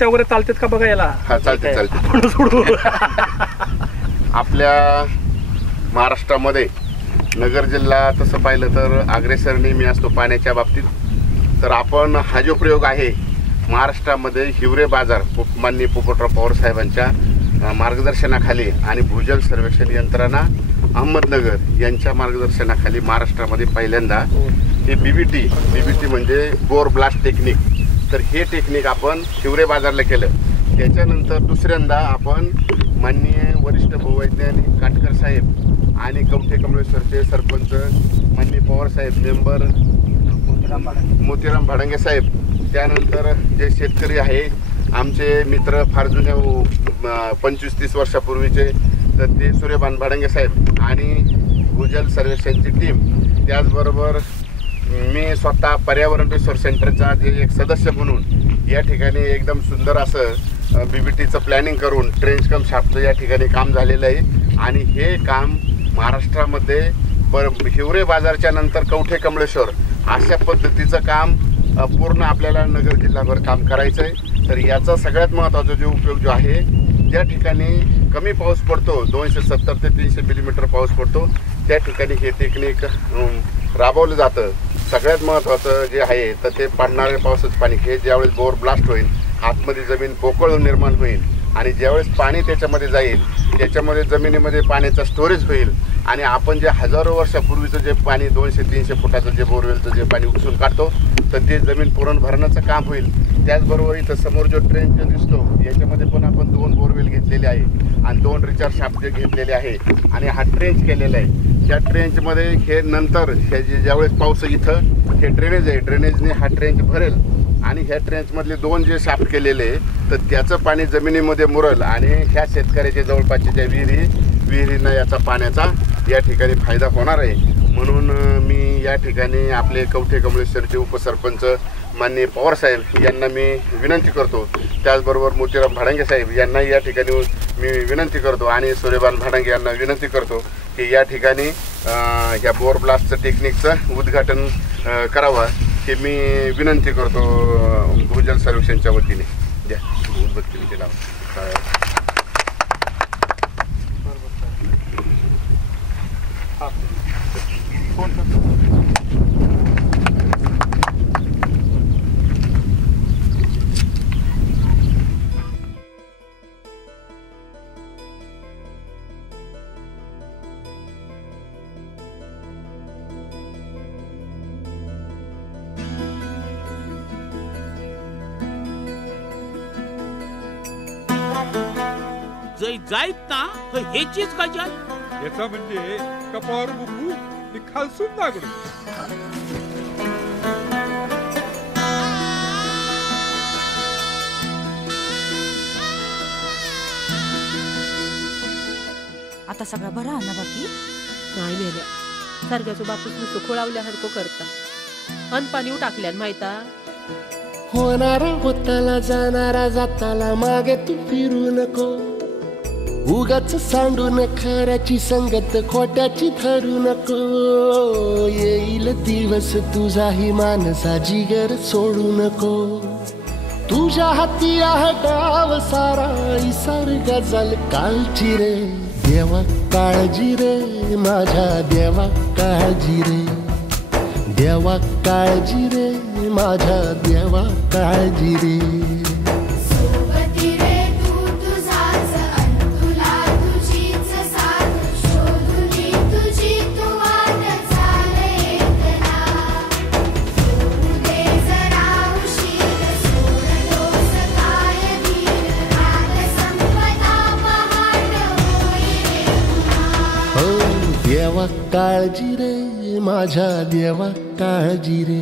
पत्त्या वगैरे चालतात का बघा याला? हा चालते चालते. आपल्या महाराष्ट्रामध्ये नगर जिल्हा तसं पाहिलं तर अग्रेसर नेहमी असतो पाण्याच्या बाबतीत. तर आपण हा जो प्रयोग आहे महाराष्ट्रामध्ये हिवरे बाजार माननीय पोपटराव पवार साहेबांच्या मार्गदर्शनाखाली आणि भूजल सर्वेक्षण यंत्रणा अहमदनगर यांच्या मार्गदर्शनाखाली महाराष्ट्रामध्ये पहिल्यांदा हे बीबीटी म्हणजे बोर ब्लास्ट टेक्निक. तर हे टेक्निक आपण हिवरे बाजारला केलं. त्याच्यानंतर दुसऱ्यांदा आपण माननीय वरिष्ठ भूवैज्ञानिक काटकर साहेब आणि कवठे कमळेश्वरचे सरपंच माननीय पवार साहेब, मेंबर मोतीराम भाडंगे साहेब, त्यानंतर जे शेतकरी आहे आमचे मित्र फार जुन्या 25-30 वर्षापूर्वीचे तर ते सूर्यभान भाडंगे साहेब आणि भूजल सर्वेक्षणची टीम, त्याचबरोबर मी स्वतः पर्यावरण रिसोर्स सेंटरचा जे एक सदस्य म्हणून या ठिकाणी एकदम सुंदर असं बीबीटीचं प्लॅनिंग करून ट्रेंच कम शाफ्टचं या ठिकाणी काम झालेलं आहे. आणि हे काम महाराष्ट्रामध्ये हिवरे बाजारच्या नंतर कवठे कमळेश्वर अशा पद्धतीचं काम पूर्ण आपल्याला नगर जिल्हाभर काम करायचं आहे. तर याचा सगळ्यात महत्त्वाचा जो उपयोग जो आहे, ज्या ठिकाणी कमी पाऊस पडतो 270 ते 300 मिलीमीटर पाऊस पडतो त्या ठिकाणी हे टेक्निक राबवलं जातं. सगळ्यात महत्त्वाचं जे आहे तर ते पडणाऱ्या पावसाचं पाणी हे ज्यावेळेस बोर ब्लास्ट होईल आतमध्ये जमीन पोकळ निर्माण होईल आणि ज्यावेळेस पाणी त्याच्यामध्ये जाईल त्याच्यामध्ये जमिनीमध्ये पाण्याचा स्टोरेज होईल आणि आपण जे हजारो वर्षापूर्वीचं जे पाणी 200-300 फुटाचं जे बोरवेलचं जे पाणी उपसून काढतो तर ते जमीन पुरण भरण्याचं काम होईल. त्याचबरोबर इथं समोर जो ट्रेन जो दिसतो याच्यामध्ये पण आपण 2 बोरवेल घेतलेले आहे आणि 2 रिचार्ज शाफ्ट जे घेतलेले आहे आणि हा ट्रेंच केलेला आहे. त्या ट्रेंचमध्ये हे नंतर हे ज्यावेळेस पाऊस इथं हे ड्रेनेज आहे, ड्रेनेजने हा ट्रेंच भरेल आणि ह्या ट्रेंचमधले 2 जे शाफ्ट केलेले तर त्याचं पाणी जमिनीमध्ये मुरल आणि ह्या शेतकऱ्याच्या जवळपासच्या ज्या विहिरींना याचा पाण्याचा या ठिकाणी फायदा होणार आहे. म्हणून मी या ठिकाणी आपले कवठे कमळेश्वरचे उपसरपंच माननीय पवार साहेब यांना मी विनंती करतो, त्याचबरोबर मोतीराम भाडंगे साहेब यांना या ठिकाणी मी विनंती करतो आणि सूर्यभान भाडंगे यांना विनंती करतो की या ठिकाणी ह्या बोर ब्लास्टचं टेक्निकचं उद्घाटन करावं हे मी विनंती करतो भूजल सर्वेक्षणच्या वतीने. द्या उद्बत्ती लावा. जय जाईत ना तर हेचीच गजाल याचा म्हणजे कपावर बुबू खालसून दागडू. आता सगळा बरा ना बाकी नाही मेल्या सारख्याचो बापूस नुसतं खोळावल्यासारखं करता अन पाणी टाकल्यान माहिता. होणारा होताला जाणारा जाताला मागे तू फिरू नको, उगाच सांडून खऱ्याची संगत खोट्याची धरू नको. येईल दिवस तुझाही मानसा जिगर सोडू नको, तुझ्या हाती आहे डाव सारा इसार गजल कालची रे. देवा काळजी रे माझ्या देवा काळजी रे, देवा काळजी रे माझ्या देवा काळजी रे. देवा काळजी रे माझ्या देवा काळजी रे,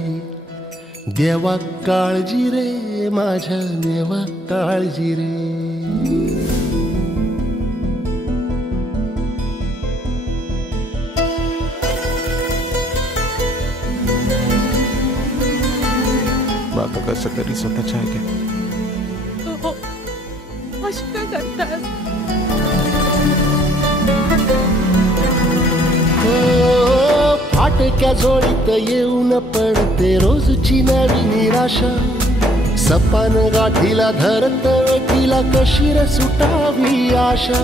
देवा काळजी रे माझ्या देवा काळजी रे. बाबा कसं तरी स्वतःच्या ऐका हो अशी काय करतात. फाटक्या जोडीत येऊन पडते रोजची नवी निराशा. सपान गाठीला धरत वेठीला कशी रे सुटावी आशा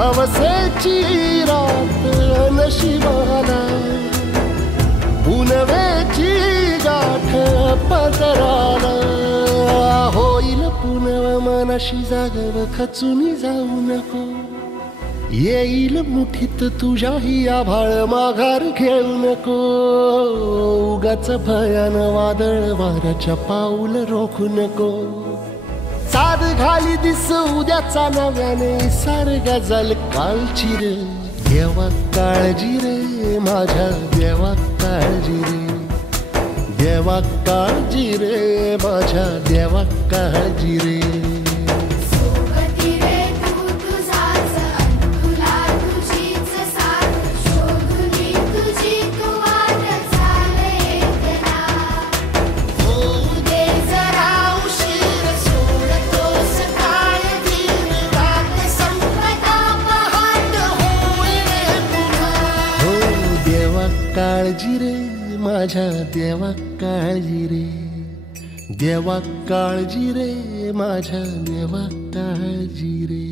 अवसेची रात नशिबाला पुनवेची गाठ पदराला होईल पुनव मनाशी जागव खचून जाऊ नको येईल मुठीत तुझ्याही आभाळ माघार घेऊ नको उगाच भयान वादळ वाऱ्याच्या पाऊल रोखू नको साध घाली दिस उद्याचा नव्याने सारं गजल कालची रे देवा काळजी रे माझ्या देवा काळजी रे देवा काळजी रे माझ्या देवा काळजी रे काळजी रे माझ्या देवा काळजी रे देवा काळजी रे माझ्या देवा काळजी रे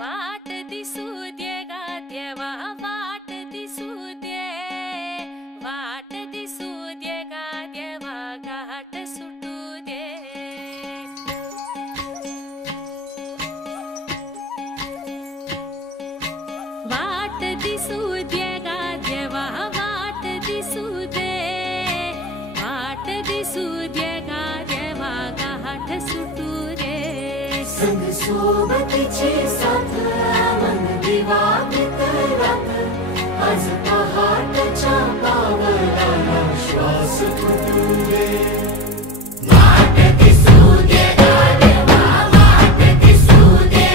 वाट दिसू दे गा देवा वाट दिसू दे वाट दिसू दे गा देवा घाट सुटू दे वाट दिसू दे गा देवा वाट दिसू दे वाट दिसू दे गा देवा घाट सुटू दे संग सोबतीची साथ मन दिवा मित्रात आज पहाटच्या पावलाला श्वास फुटू दे वाट दिसू दे गा देवा वाट दिसू दे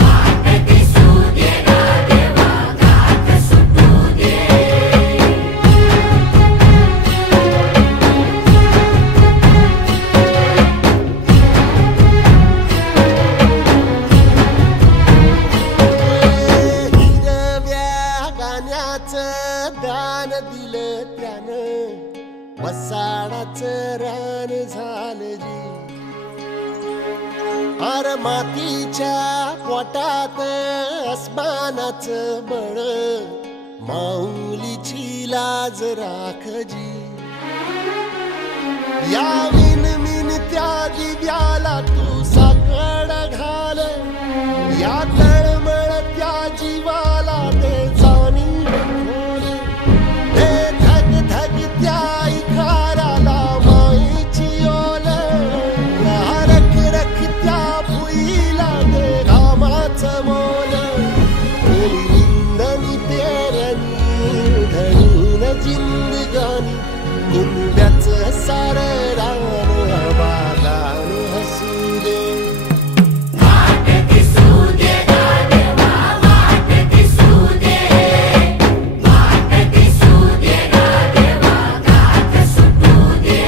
वाट दिसू दे गा देवा घाट सुटू दे दान दिलं त्यानं वसाडाचं रान झालं जी अर मातीच्या पोटात अस्मानाचं बळ माऊलीची लाज राखजी या मिन त्या दिव्याला तू साकड घाल या तळमळ त्या जीवाला ते जिंदगानी कुंब्याचं सारं रान बागान हसू दे वाट दिसू दे गा देवा वाट दिसू दे वाट दिसू दे गा देवा घाट सुटू दे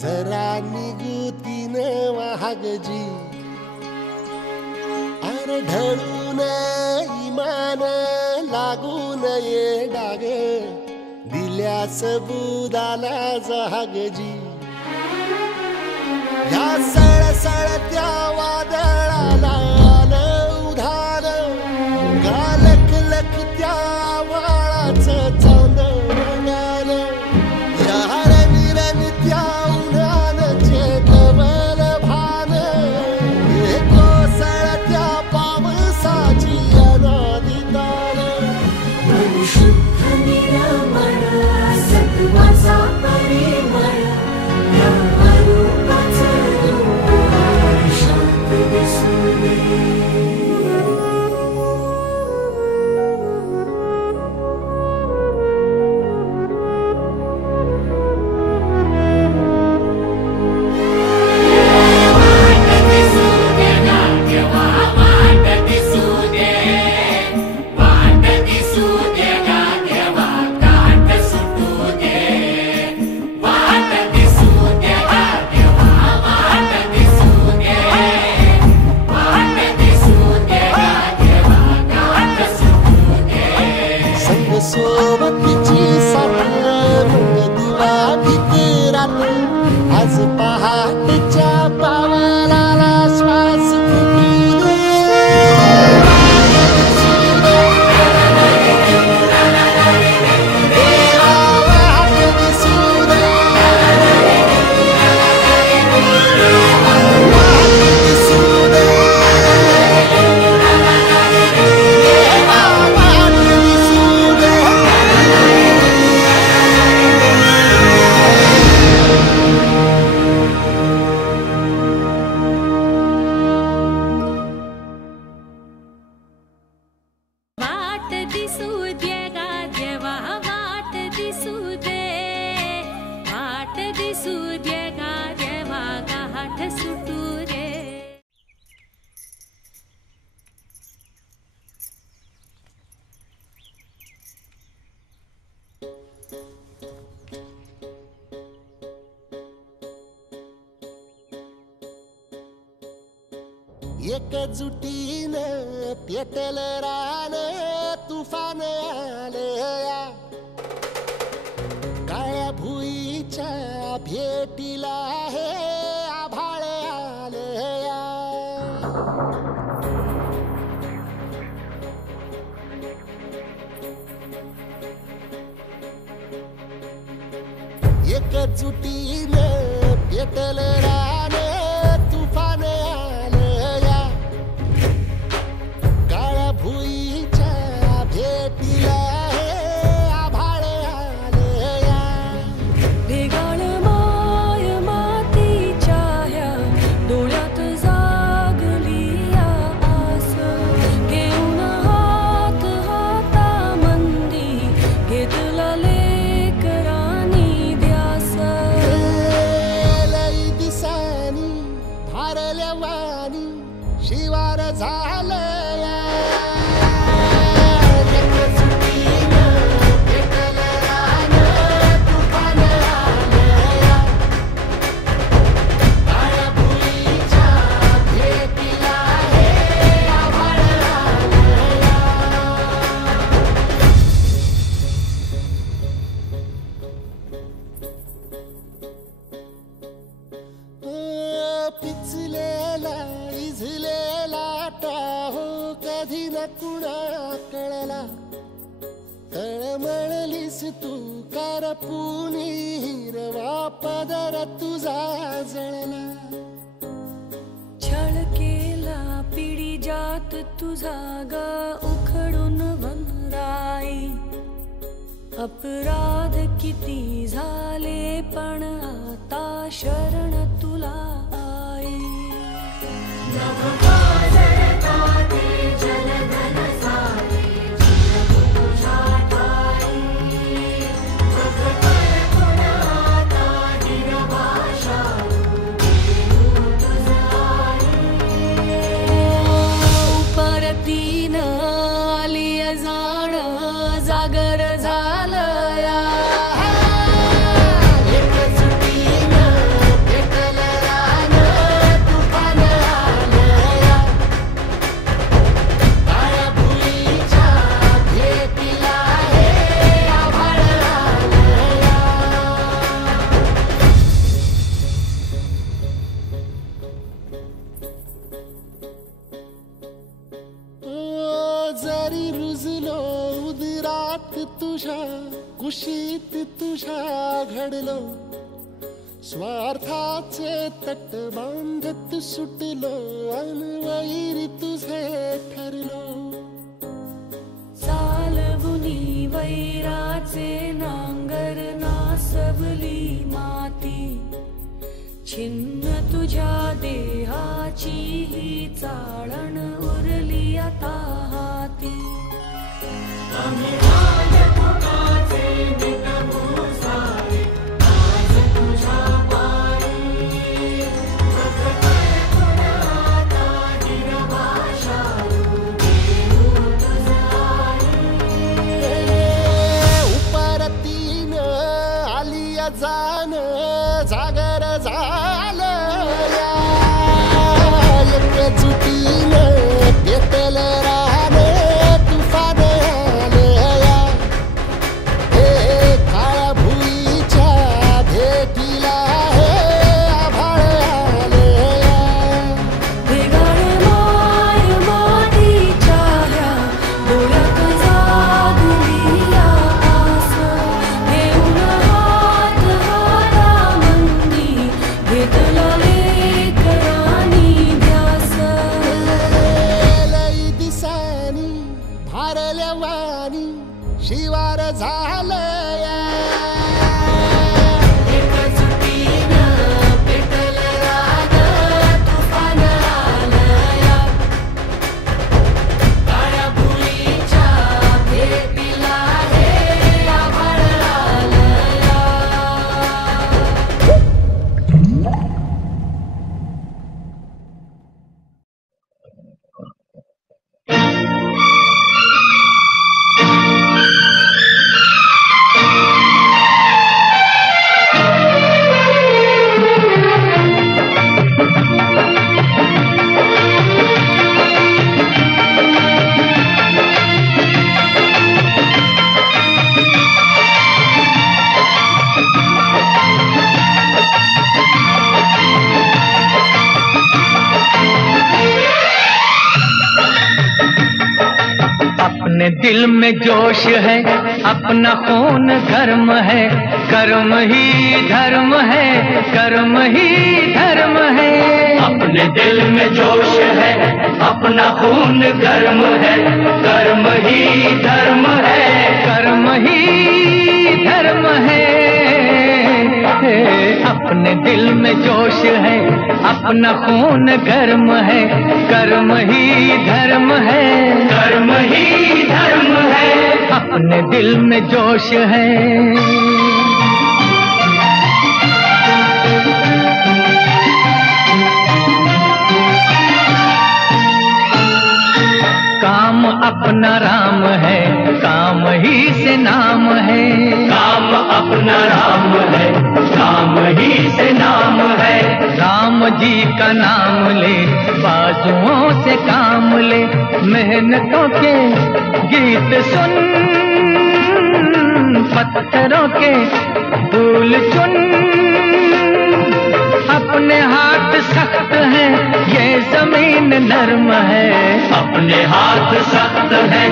जरा निगुतीन वाहगजी अरे ढळून इमान लागून ये डाग दिल्या सबुदाला जहागजी या सळसळत्या वादळाला उधार गालक लखत्या वाळाचं चांदण या रविरवित्या उन्हान चेतवल भान कोसळत्या पावसाची अनादितान शुद्ध निरामळ सत्वाचा परिमळ सोबतीची साथ दिवा भितरात आज पहाटेच्या पावलाला श्वास फुटू एकजुटीनं पेटल रान तुफान आलया काळ्या भुईच्या भेटीला हे आभाळ आलया एकजुटीनं पेटल रान तुफान आलया काळ्या भुईच्या भेटीला हे आभाळ आलया ढेगाळ माय मातीच्या ह्या डोळ्यात जागली आस घेऊन हात हातामंदी घेतला लेकरांनी ध्यास लई दिसानी भारल्या वाणी शिवार झालया पिचलेला इझलेला टाहो कधी न कुणा कळला तळमळलीस तू करपुनी हिरवा पदर तुझा जळला छळ केला पिढी जात तुझा ग उखडून वनराई अपराध किती झाले पण आता शरण तुला आई परतीन आली जाण जागर झालया एकजुटीनं कुळात तुझ्या कुशीत तुझ्या घडलो स्वार्थाचे तट बांधत सुटलो अनवैरी तुझे ठरलो चालवुनी वैराचे नांगर नासवली माती छिन्न तुझ्या देहाची ही चाळण उरली आता हाती आम्ही राजपुताचे नितमो सारे आज तुझ्या पायी बघतोय पुण्याता हिरवा शालू देऊ तुझाई उपरतीन आली जाण जागर झालं एकजुटीन पेटल रान तुफान आलया हे काळ्या भुईच्या भेटीला हे आभाळ आलया वेगाळे माय मातीच्या ह्या डोळ्यात जागली आस घेऊन हात हातामंदी घेतला लेकरांनी ध्यास लई दिसानी भारल्या वाणी शिवार झालया एकजुटीनं पेटल रान तुफान आलया काळ्या भुईच्या भेटीला हे आभाळ आलया अपने दिल में जोश है अपना खून गर्म है कर्म ही धर्म है कर्म ही धर्म है अपने दिल में जोश है अपना खून गर्म है कर्म ही धर्म है कर्म ही धर्म है अपने दिल में जोश है अपना खून गर्म है कर्म ही धर्म है कर्म ही धर्म है अपने दिल में जोश है काम अपना राम है काम ही से नाम है काम अपना राम है काम ही से नाम है राम जी का नाम ले बाजुओं से काम ले मेहनतों के गीत सुन पत्थरों के फूल चुन अपने हाथ सख्त है ये जमीन नरम है अपने हाथ सख्त है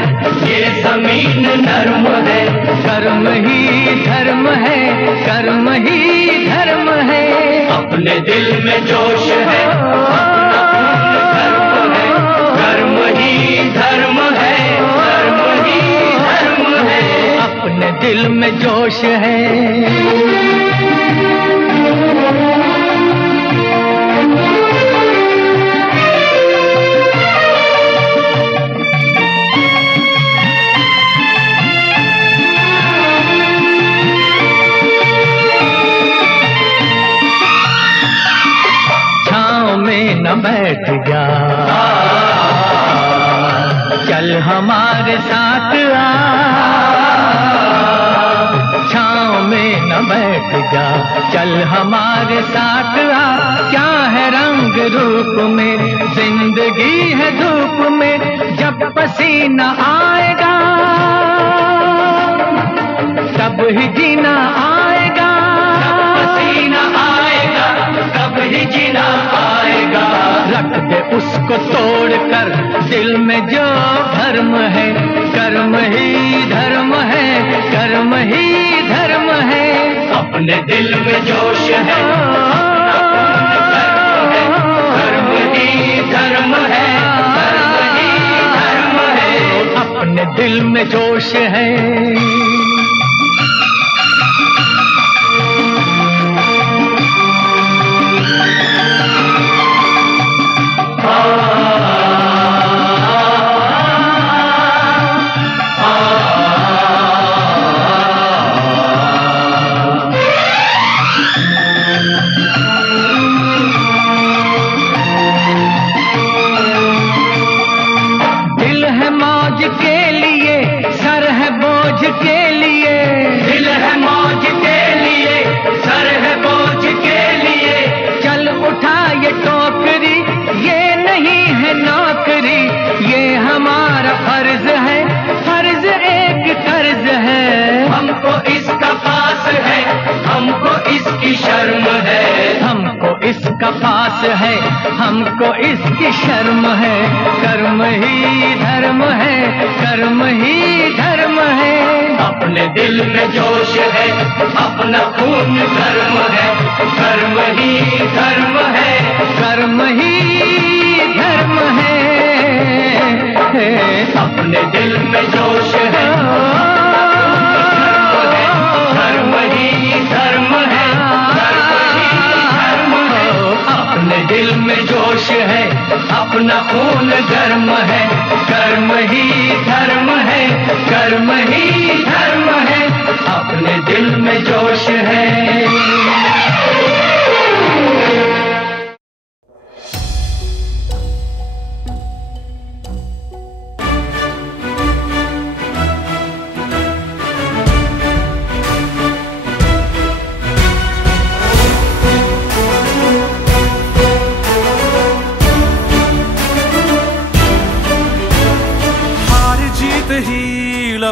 ये जमीन नरम है कर्म ही धर्म है कर्म ही धर्म है अपने दिल में जोश है अपना खून धर्म है कर्म ही धर्म है कर्म ही धर्म है अपने दिल में जोश है न बैठ जा चल हमारे साथ आ छाँव में न बैठ जा चल हमारे साथ आ क्या है रंग रूप में जिंदगी है धूप में जब पसीना आएगा तब ही जीना आएगा पसीना आएगा तब ही जीना आएगा रख दे उसको तोड़ कर दिल में जो धर्म है कर्म ही धर्म है अपने दिल में जोश है, धर्म ही धर्म है, धर्म ही धर्म है, अपने दिल में जोश है। इसका पास है, हमको इसकी शर्म है। कर्म ही धर्म है, कर्म ही धर्म है। अपने दिल में जोश है, अपना खून धर्म है, कर्म ही धर्म है, कर्म ही धर्म है। अपने दिल में जोश है, धर्म ही धर्म है, अपने दिल में जोश है, अपना खून धर्म है, कर्म ही धर्म है, कर्म ही धर्म है, अपने दिल में जोश है।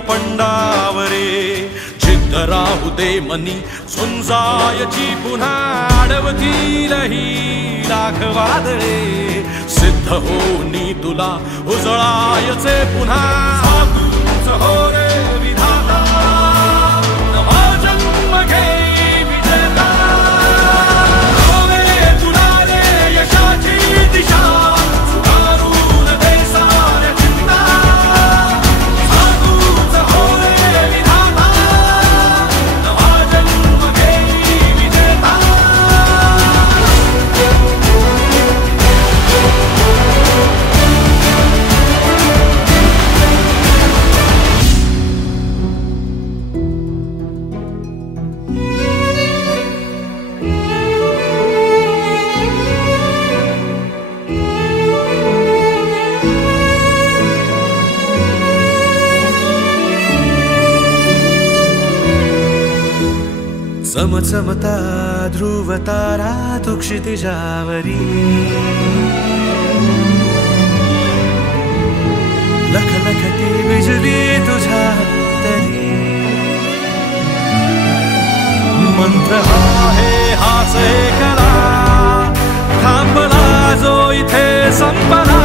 पंडावरे जिद्द राहू दे मनी झुंजायची पुन्हा अडवतील ही लाख वादळे सिद्ध होनी तुला उजळायचे पुन्हा साधूच हो रे विधाता नवा जन्म घे विजेता होवे तुला रे यशाची दिशा सुधारून दे साऱ्या चिंता चमचमता ध्रुव तारा तू क्षितिजावरी लखलखती बिजली तुझ्या तरी मंत्र आहे हाच एकला थांबला जो इथे संपला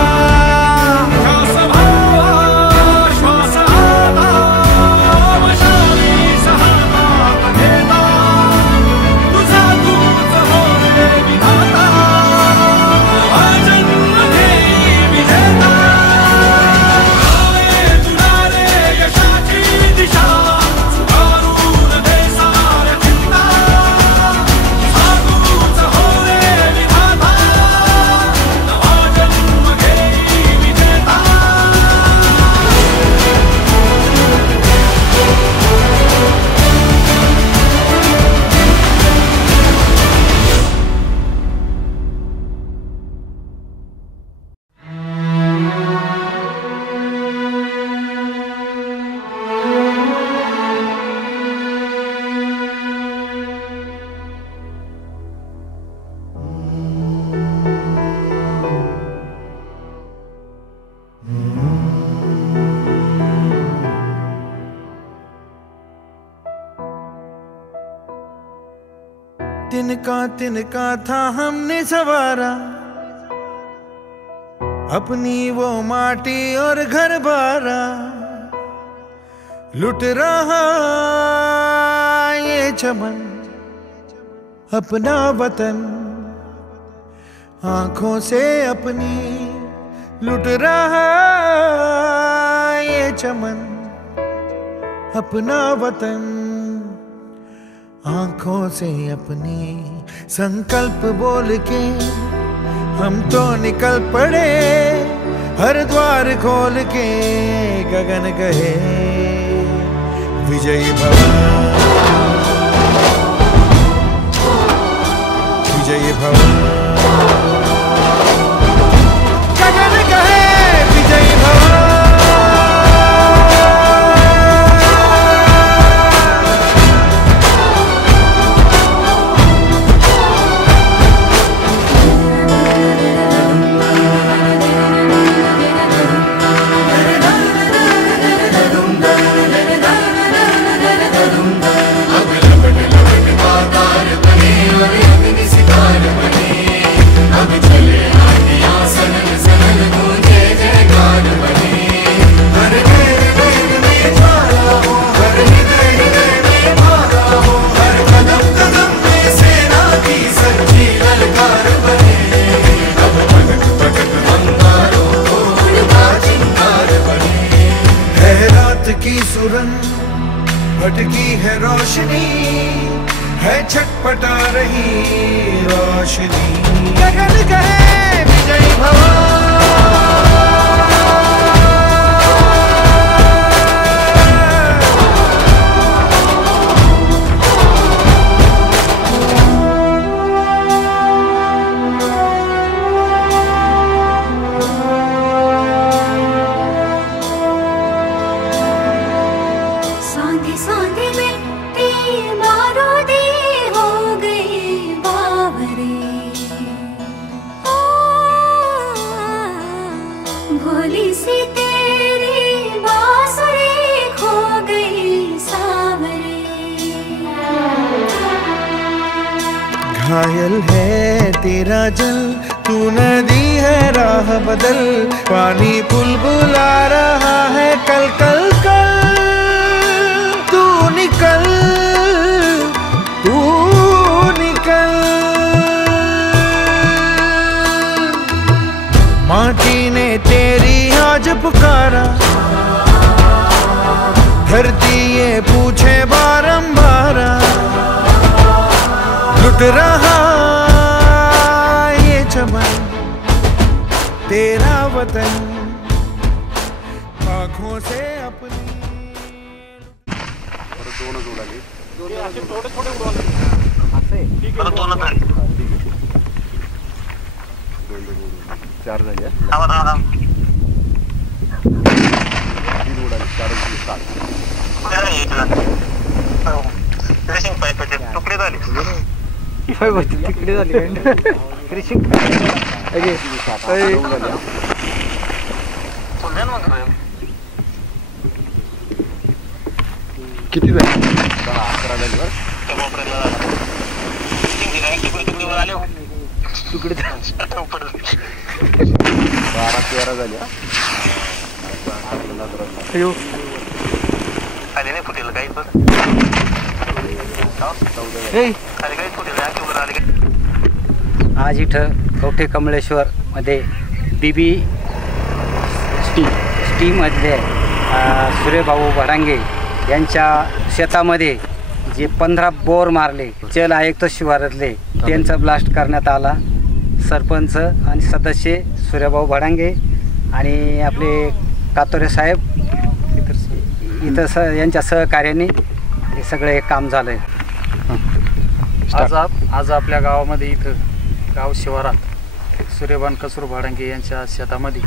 तिनका था हमने सवारा अपनी वो माटी और घर बारा लुट रहा ये चमन अपना वतन आंखों से अपनी लुट रहा ये चमन, अपना वतन आंखों से अपनी। संकल्प बोल के हम तो निकल पड़े, हर द्वार खोल के गगन कहे विजयी भव, विजयी भव, गगन कहे विजयी भव। की सुरन भटकी है रोशनी, है छटपटा रही रोशनी, गगन कहे विजयी भव। भोली सी तेरी बांसुरी खो गई सावरे। घायल है तेरा जल, तू नदी है राह बदल, पानी बुलबुला रहा है कल कल कल। तू निकल, तू निकल, माटी ने तेरी आज पुकारा, धरती ये पूछे बारंबार, लुट रहा ये चमन तेरा वतन आँखों से अपनी। दोनच उडाली, थोडे थोडे उडवले. चार झाले, तीन उडाली, 4 क्रेशिंग पाईपाचे तुकडे झाले. तिकडे झाली क्रेशिंग किती झाली? 10-11 झाली. तुकडे 12-13 झाली. आले नाही फुटेल काही पण आज इथं कवठे कमळेश्वर मध्ये बीबी स्टीमधले सूर्यभाऊ भडांगे यांच्या शेतामध्ये जे 15 बोर मारले जल आयुक्त शिवारातले त्यांचा ब्लास्ट करण्यात आला. सरपंच आणि सदस्य सूर्यभाऊ भडांगे आणि आपले कातोरे साहेब इथं यांच्या सहकार्याने हे सगळे काम झालंय. आज आपल्या गावामध्ये इथं गाव शिवारात सूर्यभान कसरू भडांगे यांच्या शेतामध्ये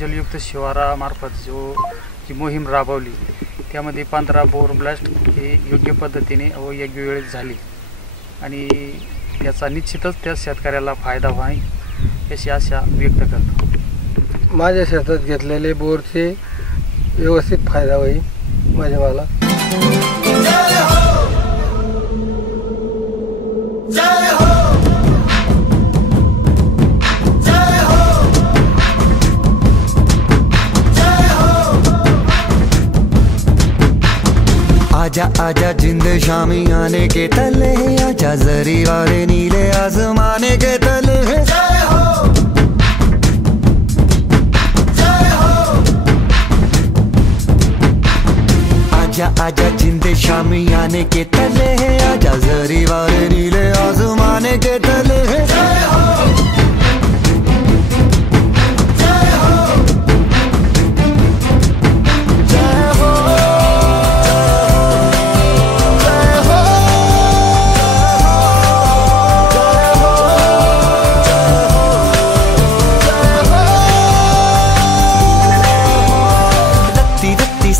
जलयुक्त शिवारामार्फत जी मोहीम राबवली त्यामध्ये 15 बोर ब्लास्ट हे योग्य पद्धतीने व योग्य वेळेत झाली आणि त्याचा निश्चितच त्या शेतकऱ्याला फायदा व्हावा अशी आशा व्यक्त करतो. माझ्या शेतात घेतलेले बोरचे व्यवस्थित फायदा होईल माझ्यावाला. आजा आजा जिंद शामी आने के तले, आजा जरी वाले नीले आसमाने के तले। जय हो जय हो। आजा आजा जिंद शामी आने के तले, आजा जरी वाले नीले आसमाने के तले। जय हो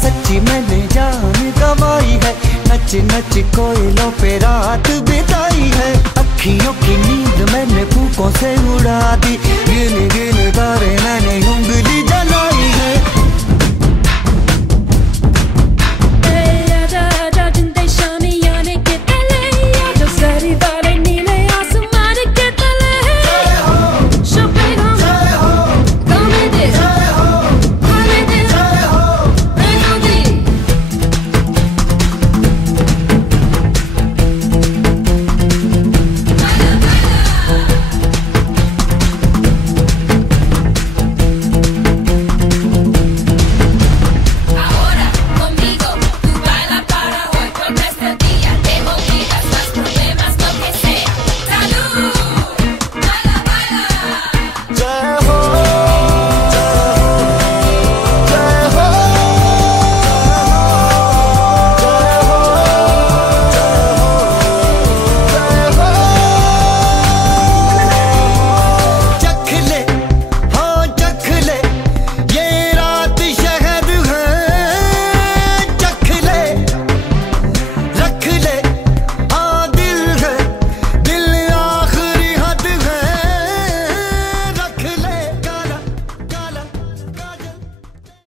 सच्ची मैंने जान गवाई है, नच नच कोयलों पे रात बिताई है। अखियों की नींद मैंने फूकों से उड़ा दी, गिन गिन तारे मैंने उंगली जलाई।